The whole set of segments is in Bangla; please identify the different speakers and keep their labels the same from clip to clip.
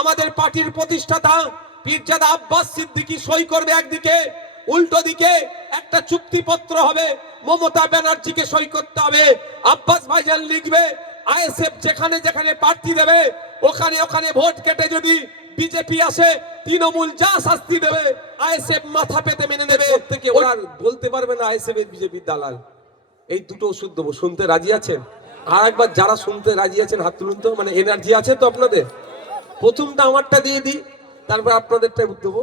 Speaker 1: আমাদের পার্টির প্রতিষ্ঠাতা পীরজাদা আব্বাস সিদ্দিকী সই করবে একদিকে উল্টো দিকে একটা চুক্তিপত্র হবে মমতা ব্যানার্জিকে সই করতে হবে। আব্বাস ভাইজান লিখবে আইএসএফ যেখানে যেখানে প্রার্থী দেবে ওখানে ওখানে ভোট কেটে যদি বিজেপি আসে তৃণমূল যা শাস্তি দেবে আইএসএফ মাথা পেতে মেনে নেবে। থেকে ওরা বলতে পারবে না আইএসএফ এর বিজেপির দালাল। এই দুটো ওষুধ দেবো শুনতে রাজি আছেন? আর একবার যারা শুনতে রাজি আছেন হাত তুলুন তো মানে এনার্জি আছে তো আপনাদের? প্রথমটা আমারটা দিয়ে দিই, তারপর আপনাদেরটা দেবো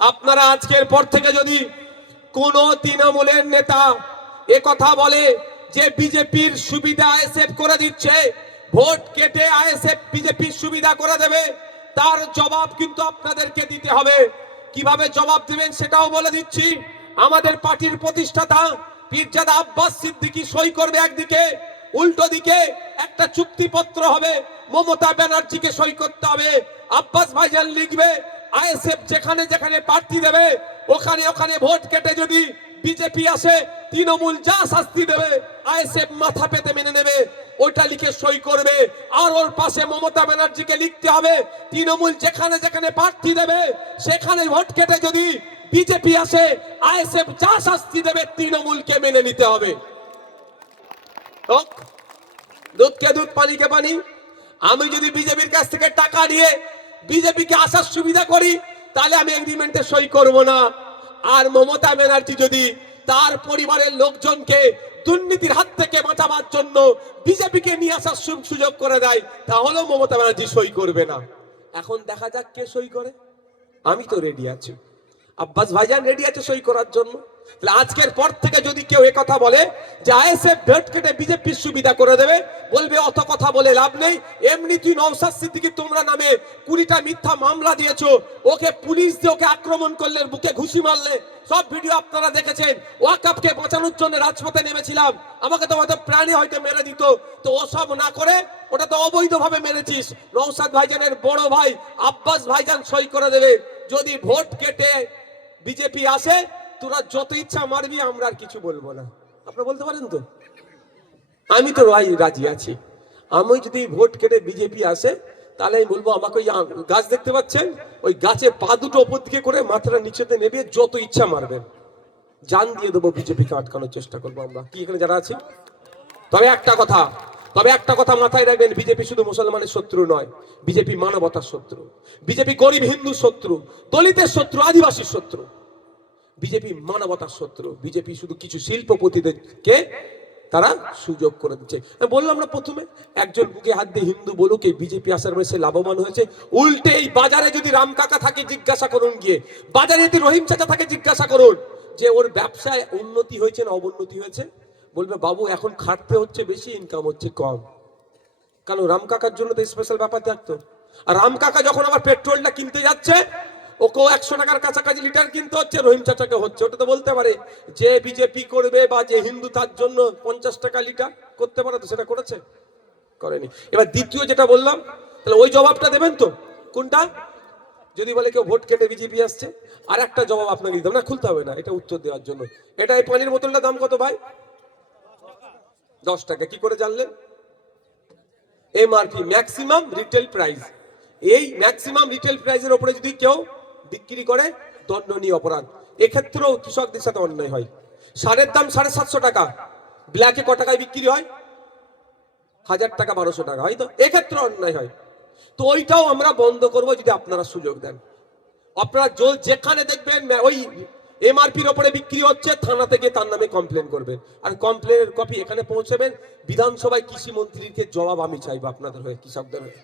Speaker 1: আপনারা আজকের পর থেকে যদি কোন তৃণমূলের নেতা এ কথা বলে যে বিজেপির সুবিধা আইএসএফ করে দিচ্ছে, ভোট কেটে আইএসএফ বিজেপির সুবিধা করে দেবে, তার জবাব কিন্তু আপনাদেরকে দিতে হবে। কীভাবে জবাব দিবেন সেটাও বলে দিচ্ছি। আমাদের পার্টির প্রতিষ্ঠাতা পীরজাদা আব্বাস সিদ্দিকী সই করবে একদিকে, উল্টো দিকে একটা চুক্তিপত্র হবে। মমতা ব্যানার্জিকে সই করতে হবে। আব্বাস ভাইজান লিখবে, আইএসএফ যেখানে যেখানে প্রার্থী দেবে, ওখানে ওখানে ভোট কেটে যদি বিজেপি আসে, তৃণমূল যা শাস্তি দেবে, আইএসএফ মাথা পেতে মেনে নেবে, ওইটা লিখে সই করবে। আর ওর পাশে মমতা ব্যানার্জিকে লিখতে হবে, তৃণমূল যেখানে যেখানে প্রার্থী দেবে, সেখানে ভোট কেটে যদি বিজেপি আসে, আইএসএফ যা শাস্তি দেবে, তৃণমূলকে মেনে নিতে হবে। দুধকে দুধ, পানিকে পানি। আমি যদি বিজেপির কাছ থেকে টাকা নিয়ে বিজেপিকে আসার সুবিধা করি, তাহলে আমি এগ্রিমেন্টে সই করব না। আর মমতা ব্যানার্জি যদি তার পরিবারের লোকজনকে দুর্নীতির হাত থেকে বাঁচাবার জন্য বিজেপিকে নিয়ে আসার সুযোগ করে দেয়, তাহলেও মমতা ব্যানার্জি সই করবে না। এখন দেখা যাক কে সই করে। আমি তো রেডি আছি। আব্বাস ভাইজান রেডি আছে সই করার জন্য? তাহলে আজকের পর থেকে যদি কেউ কথা বলে যে আইএসএফ ভোট কেটে বিজেপির সুবিধা করে দেবে, বলবে, অত কথা বলে লাভ নেই। এমনি তুই নৌসাদ সিদ্দিকি তোমরা নামে কুড়িটা মিথ্যা মামলা দিয়েছ। ওকে পুলিশ দিয়ে ওকে আক্রমণ করলে, বুকে ঘুষি মারলে। সব ভিডিও আপনারা দেখেছেন। ওয়াকাপকে বাঁচানোর জন্য রাজপথে নেমেছিলাম। আমাকে তো হয়তো প্রাণী হয়তো মেরে দিত। তো ওসব না করে, ওটা তো অবৈধভাবে মেরেছিস। নৌসাদ ভাইজানের বড় ভাই আব্বাস ভাইজান সই করে দেবে। যদি ভোট কেটে বিজেপি আসে তোরা যত ইচ্ছা মারবি, আমরা আর কিছু বলব না। আপনারা বলতে পারেন তো? আমি তো রাই রাজি আছি। আমি যদি ভোট কেটে বিজেপি আসে, তাহলে আমি বলব, আমাকে ওই গাছ দেখতে পাচ্ছেন? ওই গাছে পা দুটো ওপর দিকে করে মাথাটা নিচেতে নেবে, যত ইচ্ছা মারবেন জান দিয়ে দেবো বিজেপিকে আটকানোর চেষ্টা করব আমরা। কি এখানে যারা আছি? তবে একটা কথা, তবে একটা কথা মাথায় রাখবেন, বিজেপি শুধু মুসলমানের শত্রু নয়, বিজেপি মানবতার শত্রু। বিজেপি গরিব হিন্দু শত্রু, দলিতের শত্রু, আদিবাসীর শত্রু। বিজেপি মানবতার শত্রু। বিজেপি শুধু কিছু শিল্পপতিদেরকে তারা সুযোগ করে দিচ্ছে। বললাম না প্রথমে, একজন বুকে হাত দিয়ে হিন্দু বলুক, এই বিজেপি আসার পরে সে লাভবান হয়েছে। উল্টে এই বাজারে যদি রাম কাকা থাকে, জিজ্ঞাসা করুন গিয়ে। বাজারে যদি রহিম চাচা থাকে, জিজ্ঞাসা করুন যে ওর ব্যবসায় উন্নতি হয়েছে না অবনতি হয়েছে? বলবে, বাবু, এখন খাটতে হচ্ছে বেশি ইনকাম হচ্ছে কম। কারণ রাম কাকার জন্য তো স্পেশাল ব্যাপার থাকতো। আর রাম কাকা যখন আবার পেট্রোলটা কিনতে যাচ্ছে ওকেও একশো টাকার কাছাকাছি লিটার কিনতে হচ্ছে, রহিম চাচাকে হচ্ছে। ওটা তো বলতে পারে, যে বিজেপি করবে বা যে হিন্দু তার জন্য পঞ্চাশ টাকা লিটার করতে পারে, তো সেটা করেছে? করেনি। এবার দ্বিতীয় যেটা বললাম, তাহলে ওই জবাবটা দেবেন তো? কোনটা? যদি বলে কেউ ভোট কেটে বিজেপি আসছে আর একটা জবাব আপনাকে দিতে না, খুলতে হবে না, এটা উত্তর দেওয়ার জন্য। এটা এই পানির বোতলটার দাম কত ভাই? দশ টাকা। কি করে জানলেন? এমআরপি ম্যাক্সিমাম রিটেল প্রাইস এই ম্যাক্সিমাম রিটেল প্রাইসের উপরে যদি কেউ বিক্রি করে দণ্ডনীয় অপরাধ। এক্ষেত্রেও কৃষকদের সাথে অন্যায় হয়। সারের দাম সাড়ে সাতশো টাকা। ব্ল্যাকে ক টাকায় বিক্রি হয়? হাজার টাকা, বারোশো টাকা। হয় তো এক্ষেত্রে অন্যায় হয়। তো ওইটাও আমরা বন্ধ করব যদি আপনারা সুযোগ দেন। আপনারা যেখানে দেখবেন ওই এমআরপির ওপরে বিক্রি হচ্ছে, থানা থেকে তার নামে কমপ্লেন করবেন আর কমপ্লেনের কপি এখানে পৌঁছাবেন। বিধানসভায় কৃষি মন্ত্রীকে জবাব আমি চাইব আপনাদের হয়ে, কৃষকদের হয়ে।